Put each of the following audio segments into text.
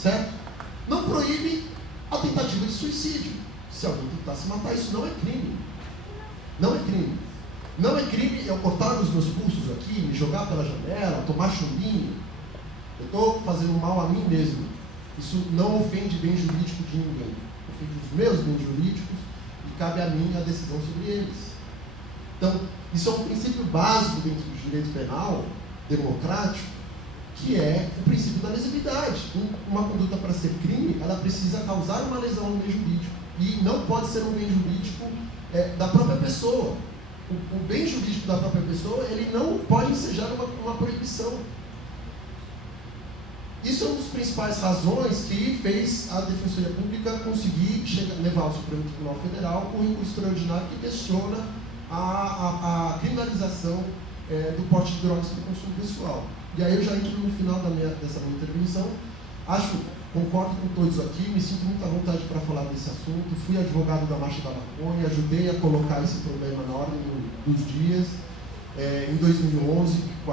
certo? Não proíbe a tentativa de suicídio. Se alguém tentar se matar, isso não é crime. Não é crime. Não é crime eu cortar os meus pulsos aqui, me jogar pela janela, tomar chumbinho. Eu estou fazendo mal a mim mesmo. Isso não ofende bem jurídico de ninguém. Ofende os meus bens jurídicos e cabe a mim a decisão sobre eles. Então, isso é um princípio básico dentro do direito penal democrático, que é o princípio da lesividade. Uma conduta, para ser crime, ela precisa causar uma lesão no bem jurídico. E não pode ser um bem jurídico da própria pessoa. O bem jurídico da própria pessoa, ele não pode ensejar uma proibição. Isso é uma das principais razões que fez a Defensoria Pública conseguir levar ao Supremo Tribunal Federal o recurso extraordinário que questiona a criminalização do porte de drogas para o consumo pessoal. E aí eu já entro no final dessa minha intervenção. Concordo com todos aqui, me sinto muito à vontade para falar desse assunto. Fui advogado da Marcha da Maconha, ajudei a colocar esse problema na ordem dos dias. Em 2011, com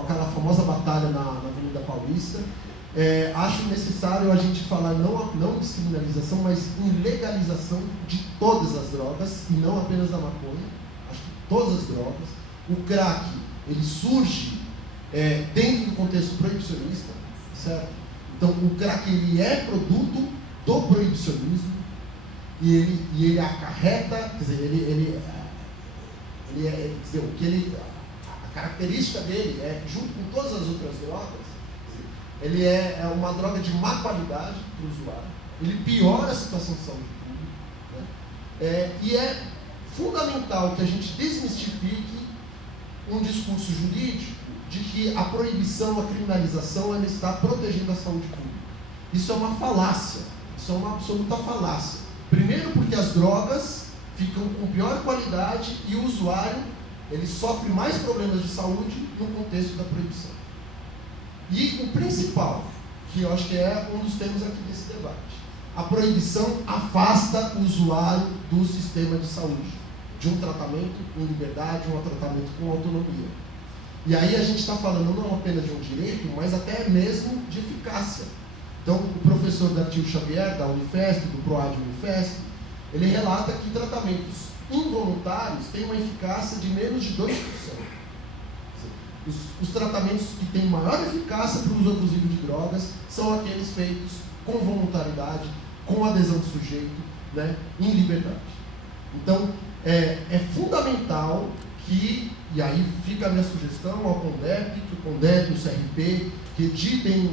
aquela famosa batalha na Avenida Paulista. Acho necessário a gente falar não descriminalização, mas em legalização de todas as drogas, e não apenas da maconha. Acho que todas as drogas. O crack, ele surge dentro do contexto proibicionista, certo? Então, o crack, ele é produto do proibicionismo, e ele acarreta, quer dizer, a característica dele junto com todas as outras drogas, ele é uma droga de má qualidade para o usuário, ele piora a situação de saúde pública, né? E é fundamental que a gente desmistifique um discurso jurídico de que a proibição, a criminalização, ela está protegendo a saúde pública. Isso é uma falácia, isso é uma absoluta falácia. Primeiro porque as drogas ficam com pior qualidade e o usuário, ele sofre mais problemas de saúde no contexto da proibição. E o principal, que eu acho que é um dos temas aqui desse debate, a proibição afasta o usuário do sistema de saúde, de um tratamento em liberdade, um tratamento com autonomia. E aí a gente está falando não apenas de um direito, mas até mesmo de eficácia. Então, o professor Dartil Xavier, da Unifesp, do PROAD Unifesp, ele relata que tratamentos involuntários têm uma eficácia de menos de 2%. Os tratamentos que têm maior eficácia para o uso abusivo de drogas são aqueles feitos com voluntariedade, com adesão do sujeito, né, em liberdade. Então, é fundamental que, e aí fica a minha sugestão ao CONDEP, que o CONDEP e o CRP, que editem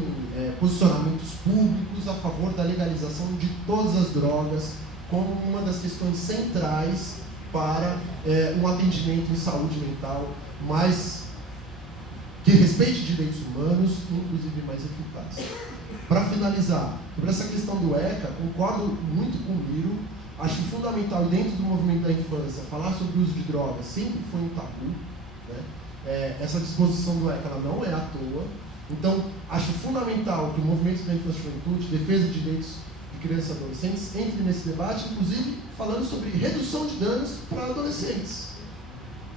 posicionamentos públicos a favor da legalização de todas as drogas, como uma das questões centrais para um atendimento em saúde mental mais que respeite direitos humanos, inclusive mais eficaz. Para finalizar, sobre essa questão do ECA, concordo muito com o Miro. Acho fundamental, dentro do movimento da infância, falar sobre o uso de drogas sempre foi um tabu, né? Essa disposição do ECA ela não é à toa. Então, acho fundamental que o movimento da infância e juventude, defesa de direitos de crianças e adolescentes, entre nesse debate, inclusive falando sobre redução de danos para adolescentes.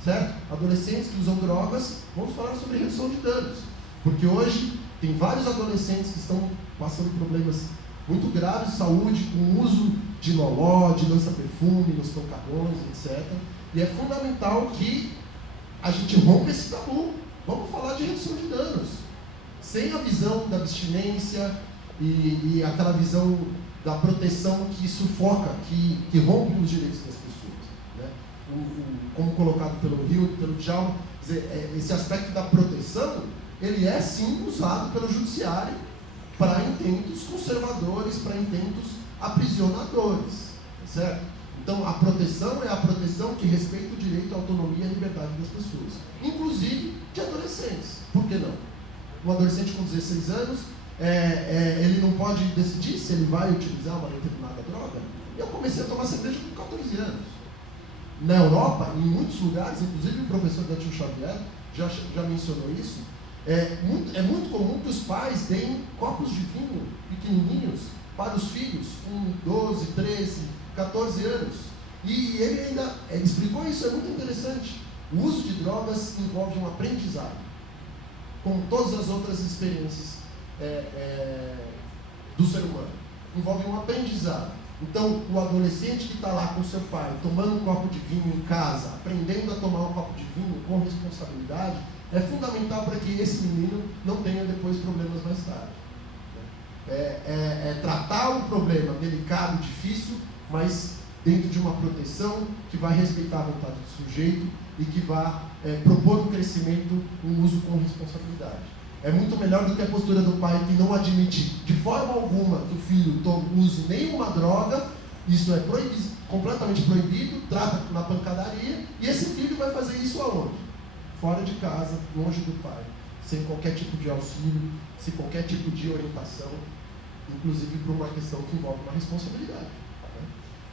Certo? Adolescentes que usam drogas, vamos falar sobre redução de danos. Porque hoje tem vários adolescentes que estão passando problemas muito graves de saúde, com o uso de loló, de lança-perfume, nos tocadores, etc. E é fundamental que a gente rompa esse tabu. Vamos falar de redução de danos. Sem a visão da abstinência e aquela visão da proteção que sufoca, que rompe os direitos das pessoas. Né? Como colocado pelo Rio, pelo Djalma, esse aspecto da proteção, ele é sim usado pelo judiciário para intentos conservadores, para intentos aprisionadores, certo? Então, a proteção é a proteção que respeita o direito à autonomia e à liberdade das pessoas, inclusive de adolescentes. Por que não? Um adolescente com 16 anos, ele não pode decidir se ele vai utilizar uma determinada droga. Eu comecei a tomar cerveja com 14 anos. Na Europa, em muitos lugares, inclusive o professor Dartil Xavier já mencionou isso, é muito comum que os pais deem copos de vinho pequenininhos para os filhos com 12, 13, 14 anos. E ele ainda explicou isso, é muito interessante. O uso de drogas envolve um aprendizado, como todas as outras experiências do ser humano. Envolve um aprendizado. Então, o adolescente que está lá com seu pai, tomando um copo de vinho em casa, aprendendo a tomar um copo de vinho com responsabilidade, é fundamental para que esse menino não tenha depois problemas mais tarde. Tratar um problema delicado, difícil, mas dentro de uma proteção que vai respeitar a vontade do sujeito e que vai propor um crescimento, um uso com responsabilidade. É muito melhor do que a postura do pai que não admite de forma alguma que o filho use nenhuma droga. Isso é completamente proibido, trata na pancadaria, e esse filho vai fazer isso aonde? Fora de casa, longe do pai, sem qualquer tipo de auxílio, sem qualquer tipo de orientação, inclusive por uma questão que envolve uma responsabilidade. Né?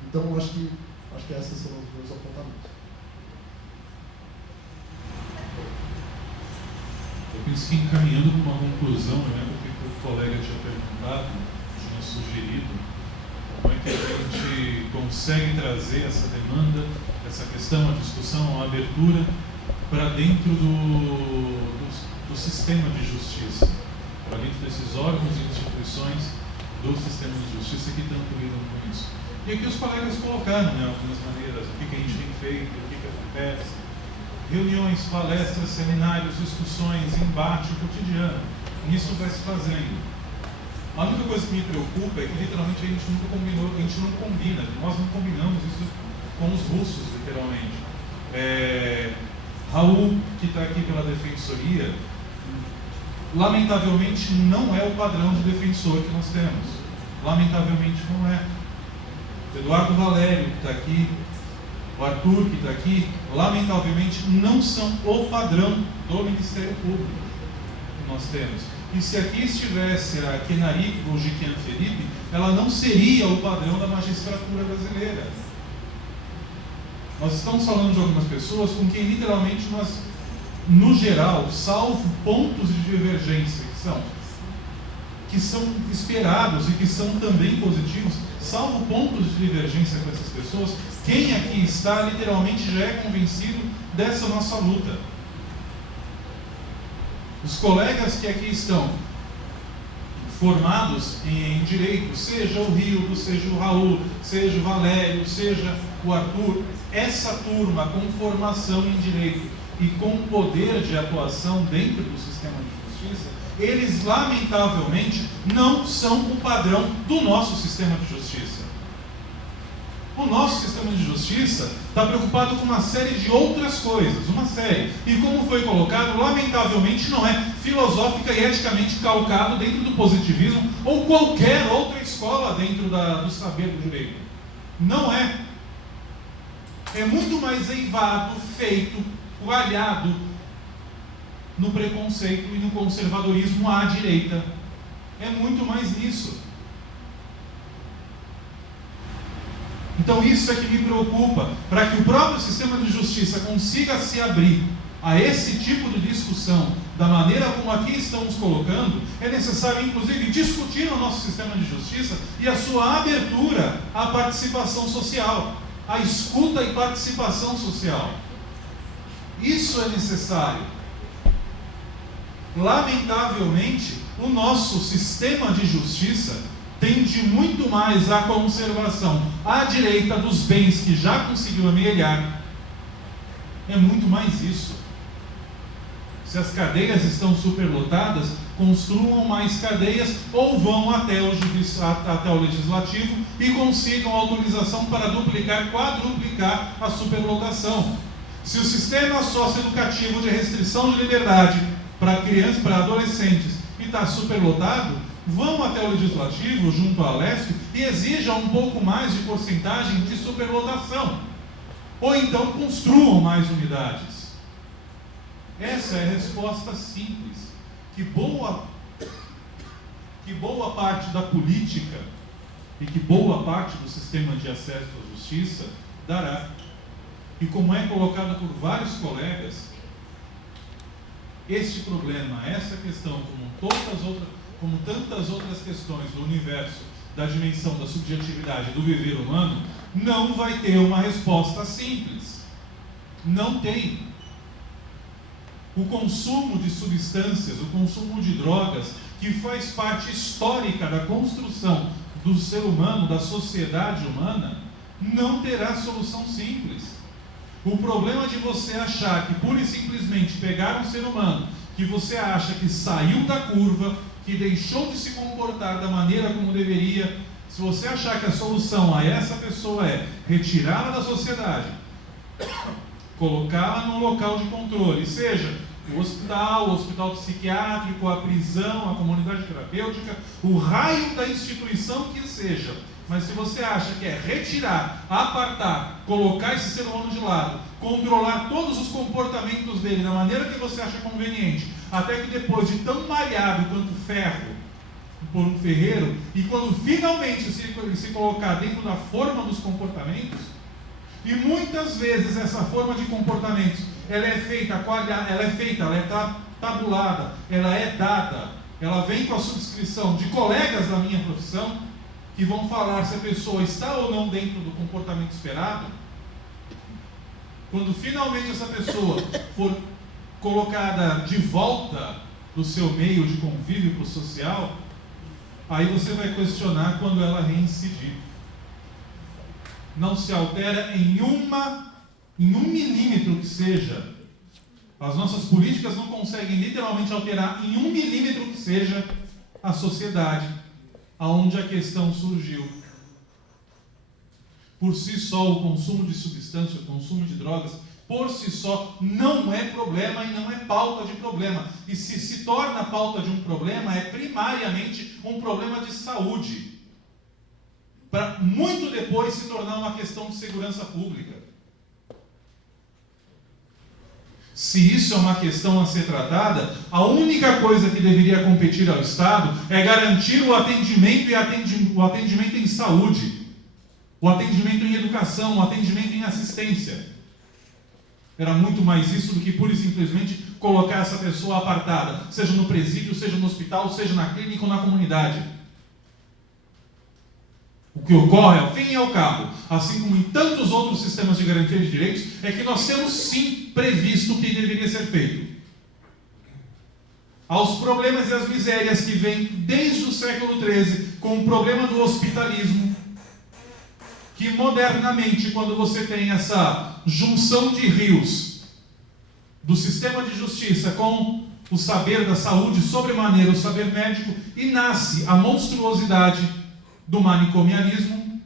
Então, acho que esses são os meus apontamentos. Eu penso que encaminhando para uma conclusão, eu lembro que o colega tinha perguntado, tinha sugerido, como é que a gente consegue trazer essa demanda, essa questão, a discussão, a abertura, para dentro do sistema de justiça, para dentro desses órgãos e instituições do sistema de justiça que tanto lidam com isso. E aqui os colegas colocaram, né, algumas maneiras, o que a gente tem feito, o que acontece. Reuniões, palestras, seminários, discussões, embate cotidiano. Isso vai se fazendo. A única coisa que me preocupa é que literalmente a gente nunca combinou, a gente não combina, nós não combinamos isso com os russos, literalmente. Raul, que está aqui pela defensoria, lamentavelmente não é o padrão de defensor que nós temos. Lamentavelmente não é. Eduardo Valério, que está aqui, o Arthur, que está aqui, lamentavelmente não são o padrão do Ministério Público que nós temos. E se aqui estivesse a Kenari Bojiquian Felipe, ela não seria o padrão da magistratura brasileira. Nós estamos falando de algumas pessoas com quem literalmente nós, no geral, salvo pontos de divergência que são esperados e que são também positivos, salvo pontos de divergência com essas pessoas, quem aqui está literalmente já é convencido dessa nossa luta. Os colegas que aqui estão formados em direito, seja o Rildo, seja o Raul, seja o Valério, seja o Arthur, essa turma com formação em direito e com poder de atuação dentro do sistema de justiça, eles lamentavelmente não são o padrão do nosso sistema de justiça. O nosso sistema de justiça está preocupado com uma série de outras coisas, uma série. E como foi colocado, lamentavelmente não é filosófica e eticamente calcado dentro do positivismo ou qualquer outra escola dentro do saber do direito. Não é. É muito mais eivado, feito, coalhado no preconceito e no conservadorismo à direita. É muito mais nisso. Então isso é que me preocupa, para que o próprio sistema de justiça consiga se abrir a esse tipo de discussão, da maneira como aqui estamos colocando, é necessário inclusive discutir o nosso sistema de justiça e a sua abertura à participação social, à escuta e participação social. Isso é necessário. Lamentavelmente, o nosso sistema de justiça tende muito mais à conservação à direita dos bens que já conseguiu amealhar. É muito mais isso. Se as cadeias estão superlotadas, construam mais cadeias ou vão até o legislativo e consigam autorização para duplicar, quadruplicar a superlotação. Se o sistema socioeducativo de restrição de liberdade para crianças, para adolescentes, está superlotado, vão até o legislativo, junto à Alesp, e exijam um pouco mais de porcentagem de superlotação. Ou então construam mais unidades. Essa é a resposta simples, que boa parte da política e que boa parte do sistema de acesso à justiça dará. E como é colocado por vários colegas, este problema, essa questão, como tantas outras questões do universo, da dimensão da subjetividade do viver humano, não vai ter uma resposta simples. Não tem. O consumo de substâncias, o consumo de drogas, que faz parte histórica da construção do ser humano, da sociedade humana, não terá solução simples. O problema de você achar que pura e simplesmente pegar um ser humano que você acha que saiu da curva, que deixou de se comportar da maneira como deveria, se você achar que a solução a essa pessoa é retirá-la da sociedade, colocá-la num local de controle, seja o hospital psiquiátrico, a prisão, a comunidade terapêutica, o raio da instituição que seja, mas se você acha que é retirar, apartar, colocar esse ser humano de lado, controlar todos os comportamentos dele da maneira que você acha conveniente, até que depois de tão malhado quanto ferro por um ferreiro, e quando finalmente se colocar dentro da forma dos comportamentos, e muitas vezes essa forma de comportamentos, ela é feita, ela é tabulada, ela é dada, ela vem com a subscrição de colegas da minha profissão, que vão falar se a pessoa está ou não dentro do comportamento esperado. Quando finalmente essa pessoa for colocada de volta do seu meio de convívio social, aí você vai questionar quando ela reincidir. Não se altera em um milímetro que seja. As nossas políticas não conseguem literalmente alterar em 1 milímetro que seja a sociedade aonde a questão surgiu. Por si só, o consumo de substância, o consumo de drogas, por si só, não é problema e não é pauta de problema. E se torna pauta de um problema, é primariamente um problema de saúde, para muito depois se tornar uma questão de segurança pública. Se isso é uma questão a ser tratada, a única coisa que deveria competir ao Estado é garantir o atendimento e o atendimento em saúde, o atendimento em educação, o atendimento em assistência. Era muito mais isso do que pura e simplesmente colocar essa pessoa apartada, seja no presídio, seja no hospital, seja na clínica ou na comunidade. O que ocorre, ao fim e ao cabo, assim como em tantos outros sistemas de garantia de direitos, é que nós temos sim previsto o que deveria ser feito. Aos problemas e às misérias que vêm desde o século XIII, com o problema do hospitalismo, que modernamente, quando você tem essa junção de rios do sistema de justiça com o saber da saúde, sobremaneira o saber médico, e nasce a monstruosidade do manicomialismo,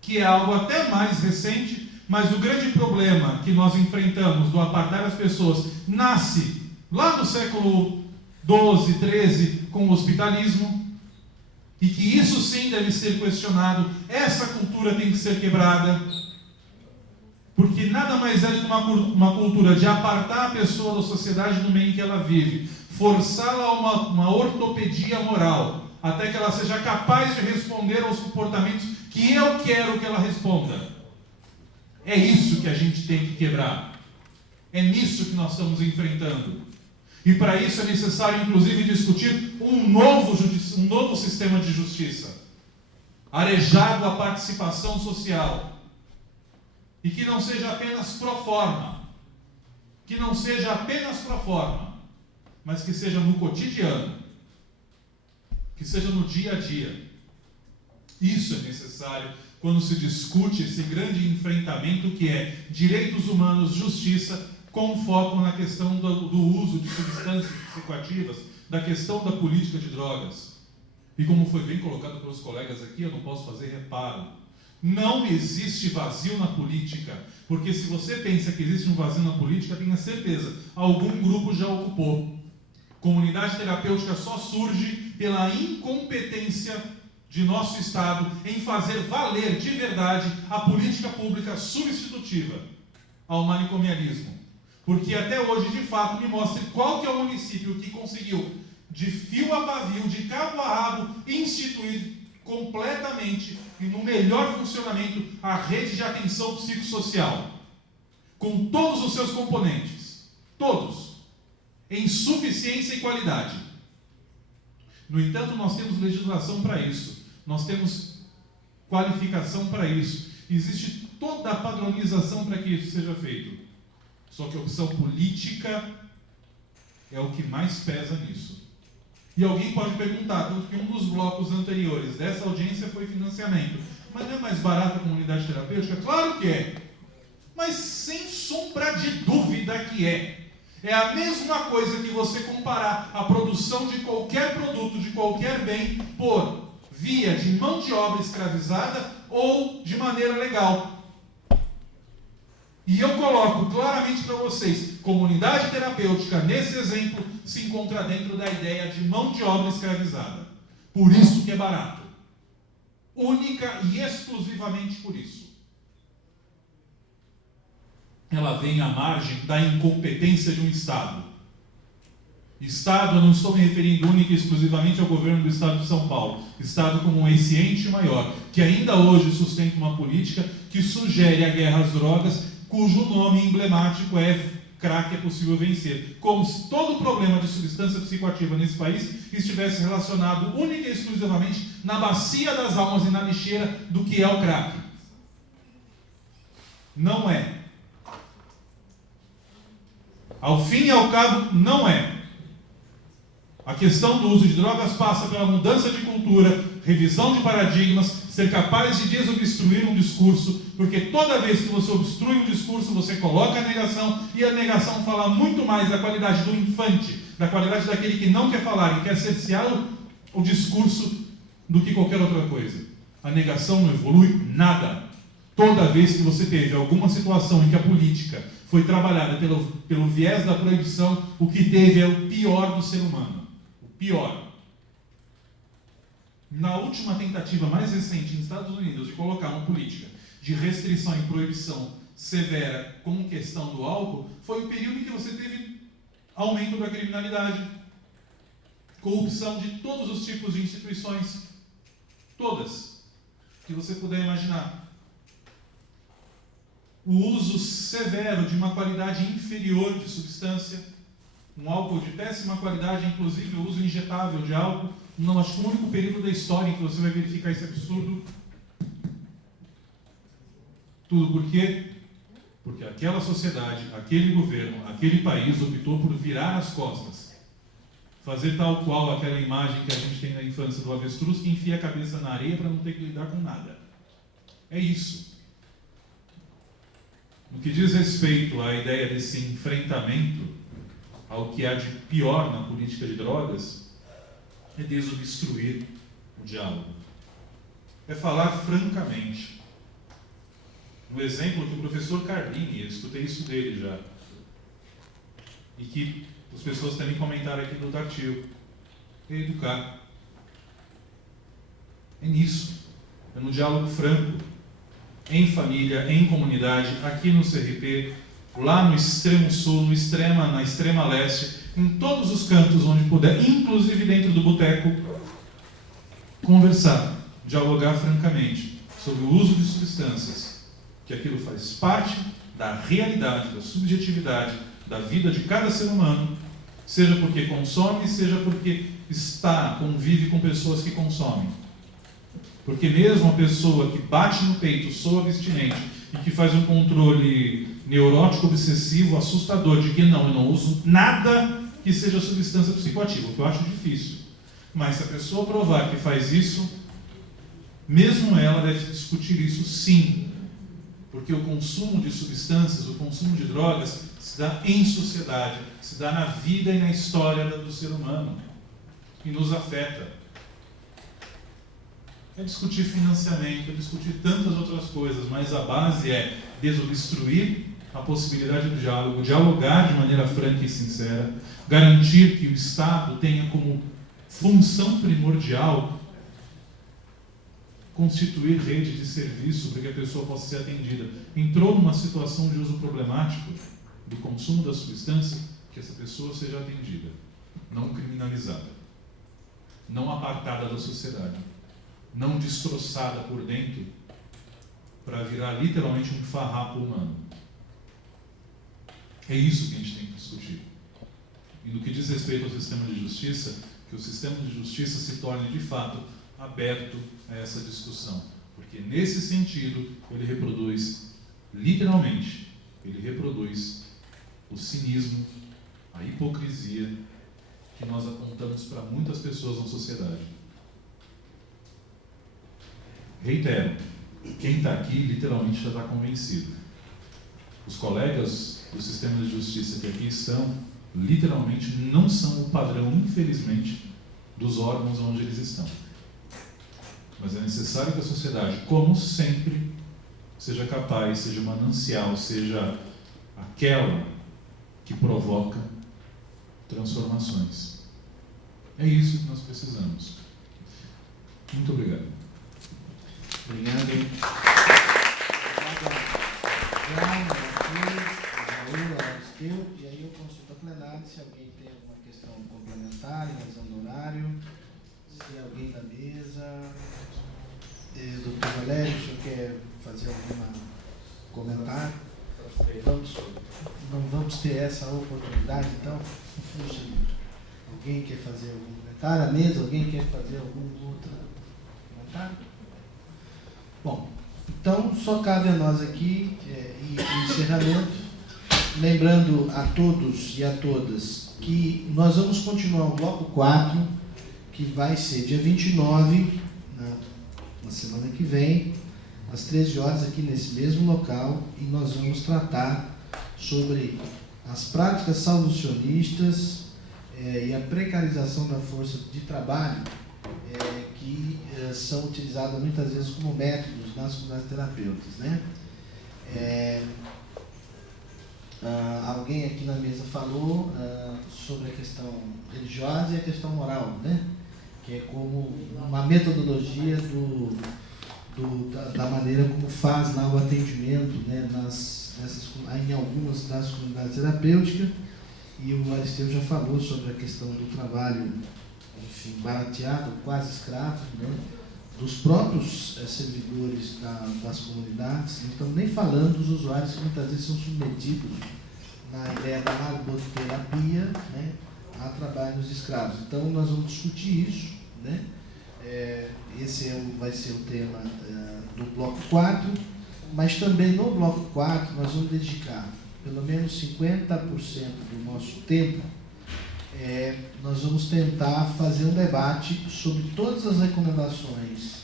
que é algo até mais recente, mas o grande problema que nós enfrentamos do apartar as pessoas nasce lá no século XII, XIII, com o hospitalismo, e que isso sim deve ser questionado, essa cultura tem que ser quebrada, porque nada mais é do que uma cultura de apartar a pessoa da sociedade no meio em que ela vive, forçá-la a uma ortopedia moral, até que ela seja capaz de responder aos comportamentos que eu quero que ela responda. É isso que a gente tem que quebrar. É nisso que nós estamos enfrentando. E para isso é necessário, inclusive, discutir um novo sistema de justiça, arejado à participação social, e que não seja apenas pro forma, mas que seja no cotidiano, que seja no dia a dia. Isso é necessário quando se discute esse grande enfrentamento que é direitos humanos, justiça, com foco na questão do uso de substâncias psicoativas, da questão da política de drogas. E como foi bem colocado pelos colegas aqui, eu não posso fazer reparo. Não existe vazio na política, porque se você pensa que existe um vazio na política, tenha certeza, algum grupo já ocupou. Comunidade terapêutica só surge pela incompetência de nosso Estado em fazer valer de verdade a política pública substitutiva ao manicomialismo. Porque até hoje, de fato, me mostre qual que é o município que conseguiu, de fio a pavio, de cabo a rabo, instituir completamente e no melhor funcionamento a rede de atenção psicossocial, com todos os seus componentes, todos, em suficiência e qualidade. No entanto, nós temos legislação para isso, nós temos qualificação para isso, existe toda a padronização para que isso seja feito. Só que a opção política é o que mais pesa nisso. E alguém pode perguntar, tanto que um dos blocos anteriores dessa audiência foi financiamento. Mas não é mais barato a comunidade terapêutica? Claro que é. Mas sem sombra de dúvida que é. É a mesma coisa que você comparar a produção de qualquer produto, de qualquer bem, por via de mão de obra escravizada ou de maneira legal. E eu coloco claramente para vocês, comunidade terapêutica, nesse exemplo, se encontra dentro da ideia de mão de obra escravizada. Por isso que é barato. Única e exclusivamente por isso. Ela vem à margem da incompetência de um Estado. Estado, eu não estou me referindo única e exclusivamente ao governo do Estado de São Paulo. Estado como esse ente maior, que ainda hoje sustenta uma política que sugere a guerra às drogas, cujo nome emblemático é crack é possível vencer. Como se todo o problema de substância psicoativa nesse país estivesse relacionado única e exclusivamente na bacia das almas e na lixeira do que é o crack. Não é. Ao fim e ao cabo, não é. A questão do uso de drogas passa pela mudança de cultura, revisão de paradigmas, ser capaz de desobstruir um discurso, porque toda vez que você obstrui um discurso, você coloca a negação, e a negação fala muito mais da qualidade do infante, da qualidade daquele que não quer falar, que quer cercear o discurso, do que qualquer outra coisa. A negação não evolui nada. Toda vez que você teve alguma situação em que a política foi trabalhada pelo viés da proibição, o que teve é o pior do ser humano. O pior. Na última tentativa mais recente nos Estados Unidos de colocar uma política de restrição e proibição severa com questão do álcool, foi o período em que você teve aumento da criminalidade, corrupção de todos os tipos de instituições, todas, que você puder imaginar. O uso severo de uma qualidade inferior de substância, um álcool de péssima qualidade, inclusive o uso injetável de álcool. Não, acho que o único período da história em que você vai verificar esse absurdo. Tudo por quê? Porque aquela sociedade, aquele governo, aquele país optou por virar as costas. Fazer tal qual aquela imagem que a gente tem na infância do avestruz que enfia a cabeça na areia para não ter que lidar com nada. É isso. No que diz respeito à ideia desse enfrentamento ao que há de pior na política de drogas, é desobstruir o diálogo. É falar francamente. No exemplo que o professor Carlini, eu escutei isso dele já, e que as pessoas também comentaram aqui do Tartil, é educar. É nisso. É no diálogo franco. Em família, em comunidade, aqui no CRT, lá no extremo sul, na extrema leste, em todos os cantos onde puder, inclusive dentro do boteco, conversar, dialogar francamente sobre o uso de substâncias, que aquilo faz parte da realidade, da subjetividade, da vida de cada ser humano, seja porque consome, seja porque convive com pessoas que consomem. Porque mesmo a pessoa que bate no peito, soa abstinente e que faz um controle neurótico, obsessivo, assustador de que eu não uso nada que seja substância psicoativa, o que eu acho difícil. Mas se a pessoa provar que faz isso, mesmo ela deve discutir isso sim. Porque o consumo de substâncias, o consumo de drogas, se dá em sociedade, se dá na vida e na história do ser humano. E nos afeta. É discutir financiamento, é discutir tantas outras coisas, mas a base é desobstruir a possibilidade do diálogo, dialogar de maneira franca e sincera, garantir que o Estado tenha como função primordial constituir rede de serviço para que a pessoa possa ser atendida. Entrou numa situação de uso problemático do consumo da substância, que essa pessoa seja atendida, não criminalizada, não apartada da sociedade, não destroçada por dentro para virar literalmente um farrapo humano. É isso que a gente tem que discutir. E no que diz respeito ao sistema de justiça, que o sistema de justiça se torne de fato aberto a essa discussão. Porque nesse sentido, ele reproduz, literalmente, ele reproduz o cinismo, a hipocrisia que nós apontamos para muitas pessoas na sociedade. Reitero, quem está aqui literalmente já está convencido. Os colegas do sistema de justiça que aqui estão, literalmente não são o padrão, infelizmente, dos órgãos onde eles estão. Mas é necessário que a sociedade, como sempre, seja capaz, seja manancial, seja aquela que provoca transformações. É isso que nós precisamos. Muito obrigado. Obrigado. Aristeu, e aí eu consulto a plenária se alguém tem alguma questão complementar em razão do horário, se alguém da mesa, doutor Valério, o senhor quer fazer algum comentário? Não vamos ter essa oportunidade, então? Alguém quer fazer algum comentário? A mesa, alguém quer fazer algum outro comentário? Bom, então só cabe a nós aqui, e encerramento, lembrando a todos e a todas que nós vamos continuar o bloco 4, que vai ser dia 29, na semana que vem, às 13 horas, aqui nesse mesmo local, e nós vamos tratar sobre as práticas salvacionistas e a precarização da força de trabalho que são utilizadas muitas vezes como métodos nas comunidades terapêuticas, né? Alguém aqui na mesa falou sobre a questão religiosa e a questão moral, né? Que é como uma metodologia da maneira como faz lá o atendimento, né? Em algumas das comunidades terapêuticas, e o Aristeu já falou sobre a questão do trabalho, enfim, barateado, quase escravo, né? Dos próprios servidores das comunidades. Não estamos nem falando dos usuários que muitas vezes são submetidos na ideia da marboterapia, né, a trabalhos escravos. Então nós vamos discutir isso, né? Esse vai ser o tema do bloco 4, mas também no bloco 4 nós vamos dedicar pelo menos 50% do nosso tempo. Nós vamos tentar fazer um debate sobre todas as recomendações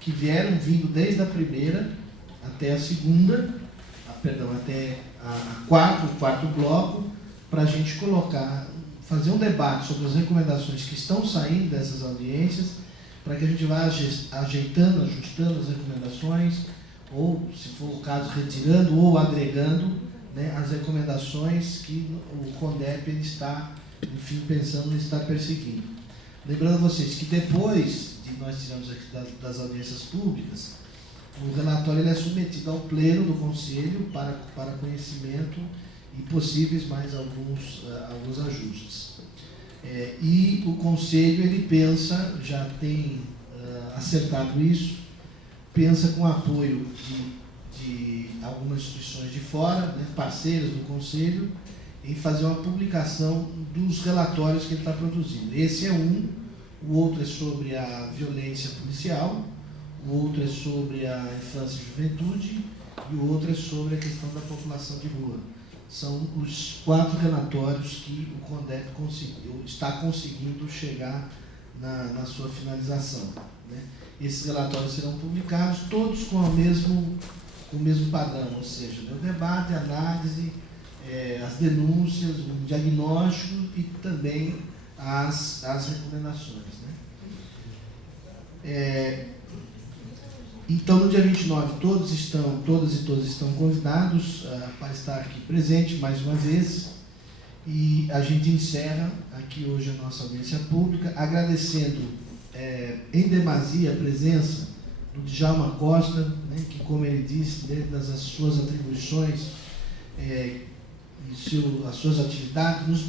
que vieram vindo desde a primeira até a segunda, até o quarto bloco, para a gente fazer um debate sobre as recomendações que estão saindo dessas audiências, para que a gente vá ajeitando, ajustando as recomendações, ou, se for o caso, retirando ou agregando, né, as recomendações que o CONDEP ele está, enfim, pensando em estar perseguindo. Lembrando a vocês que depois de nós tirarmos aqui das audiências públicas, o relatório ele é submetido ao pleno do Conselho para conhecimento e possíveis mais alguns ajustes. E o Conselho ele pensa, já tem acertado isso, pensa com apoio de algumas instituições de fora, né, parceiras do Conselho, em fazer uma publicação dos relatórios que ele está produzindo. Esse é o outro é sobre a violência policial, o outro é sobre a infância e juventude, e o outro é sobre a questão da população de rua. São os 4 relatórios que o CONDEP está conseguindo chegar na sua finalização, né? Esses relatórios serão publicados todos com o mesmo padrão, ou seja, o debate, a análise, as denúncias, o diagnóstico e também as recomendações, né? Então, no dia 29, todas e todos estão convidados para estar aqui presente mais uma vez, e a gente encerra aqui hoje a nossa audiência pública, agradecendo em demasia a presença do Djalma Costa, né, que, como ele disse, dentro das suas atribuições as suas atividades, nos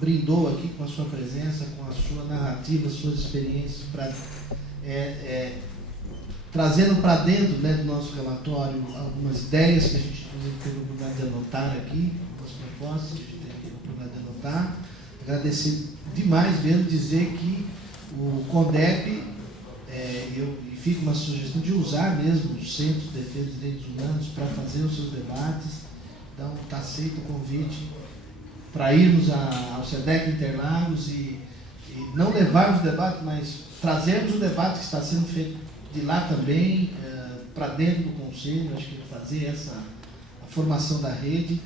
brindou aqui com a sua presença, com a sua narrativa, as suas experiências, trazendo para dentro, né, do nosso relatório algumas ideias que a gente teve a oportunidade de anotar aqui, algumas propostas que a gente teve a oportunidade de anotar. Agradecer demais mesmo, dizer que o CONDEP, e fica uma sugestão de usar mesmo o Centro de Defesa dos Direitos Humanos para fazer os seus debates. Então, está aceito o convite para irmos ao SEDEC Interlagos e e não levarmos o debate, mas trazermos o debate que está sendo feito de lá também, para dentro do Conselho, acho que fazer a formação da rede.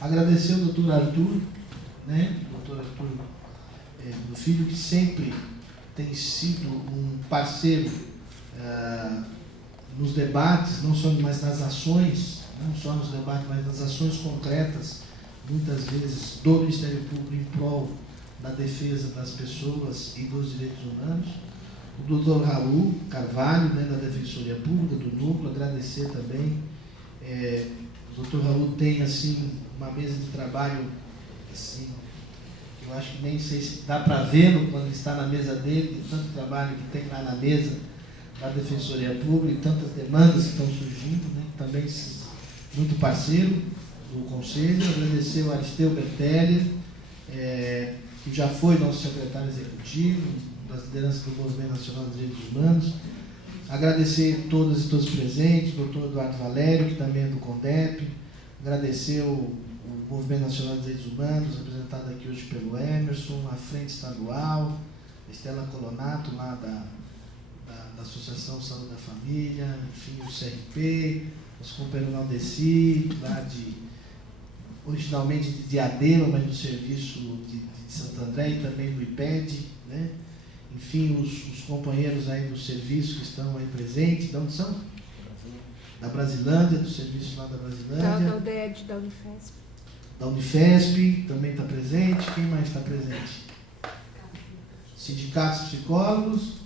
Agradecer ao doutor Arthur, né? Doutor Arthur do Filho, que sempre tem sido um parceiro nos debates, não só mas nas ações, não só nos debates, mas nas ações concretas, muitas vezes do Ministério Público em prol da defesa das pessoas e dos direitos humanos. O doutor Raul Carvalho, né, da Defensoria Pública, do Núcleo, agradecer também. O doutor Raul tem, assim, uma mesa de trabalho, assim, eu acho que nem sei se dá para vê-lo quando ele está na mesa dele, de tanto trabalho que tem lá na mesa da Defensoria Pública e tantas demandas que estão surgindo, né, também muito parceiro do Conselho. Agradecer ao Aristeu Bertelli, que já foi nosso secretário executivo, das lideranças do Movimento Nacional dos Direitos Humanos. Agradecer a todas e todos presentes, o doutor Eduardo Valério, que também é do CONDEP. Agradecer o Movimento Nacional dos Direitos Humanos, representado aqui hoje pelo Emerson, a Frente Estadual, a Estela Colonato, lá da Associação Saúde da Família, enfim, o CRP, os companheiros Naldeci, lá originalmente de Diadema, mas do serviço de Santo André e também do IPED, né? Enfim, os companheiros aí do serviço que estão aí presentes. De onde são? Da Brasilândia, do serviço lá da Brasilândia. Da UDED, da Unifesp. Da Unifesp também está presente. Quem mais está presente? Sindicatos Psicólogos.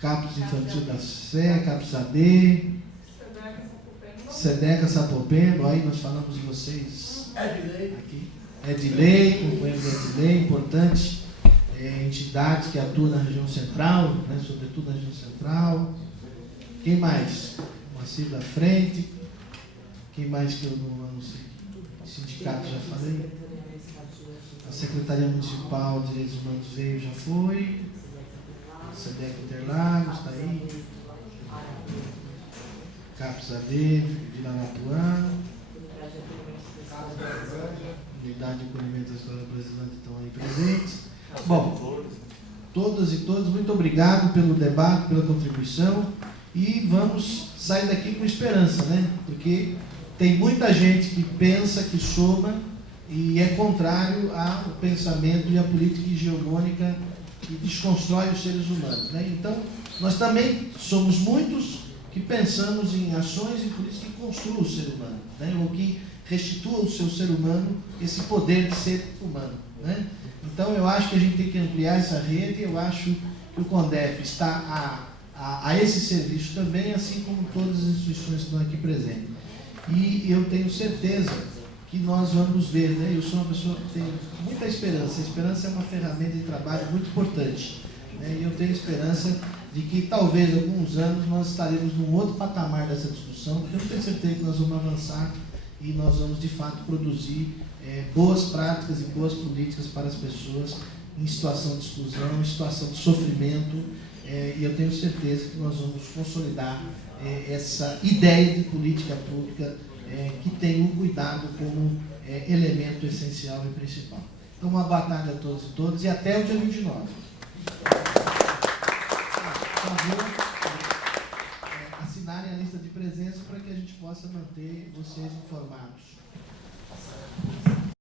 CAPS Infantil da Sé, CAPS AD. Sedeca Sapopemba, aí nós falamos de vocês aqui. Edilei, companheiro do Edilei, importante entidade que atua na região central, né, sobretudo na região central. Quem mais? Moacir da Frente. Quem mais que eu não sei? Sindicato, já falei. A Secretaria Municipal de Direitos Humanos veio, já foi. SEDEC Interlagos, está aí. CAPS AD, Vila Natuã. Unidade de Acolhimento da História Brasileira estão aí presentes. Bom, todas e todos, muito obrigado pelo debate, pela contribuição, e vamos sair daqui com esperança, né? Porque tem muita gente que pensa, que soma e é contrário ao pensamento e à política hegemônica que desconstrói os seres humanos, né? Então, nós também somos muitos que pensamos em ações e políticas que construam o ser humano, né? Ou que restituam ao seu ser humano esse poder de ser humano, né? Então, eu acho que a gente tem que ampliar essa rede. Eu acho que o CONDEP está a esse serviço também, assim como todas as instituições que estão aqui presentes. E eu tenho certeza que nós vamos ver, né? Eu sou uma pessoa que tem muita esperança. A esperança é uma ferramenta de trabalho muito importante, né? E eu tenho esperança de que talvez em alguns anos nós estaremos num outro patamar dessa discussão. Eu tenho certeza que nós vamos avançar e nós vamos de fato produzir boas práticas e boas políticas para as pessoas em situação de exclusão, em situação de sofrimento, e eu tenho certeza que nós vamos consolidar essa ideia de política pública que tem o cuidado como elemento essencial e principal. Então, uma boa tarde a todos e todas, e até o dia 29. Por favor, assinarem a lista de presença para que a gente possa manter vocês informados.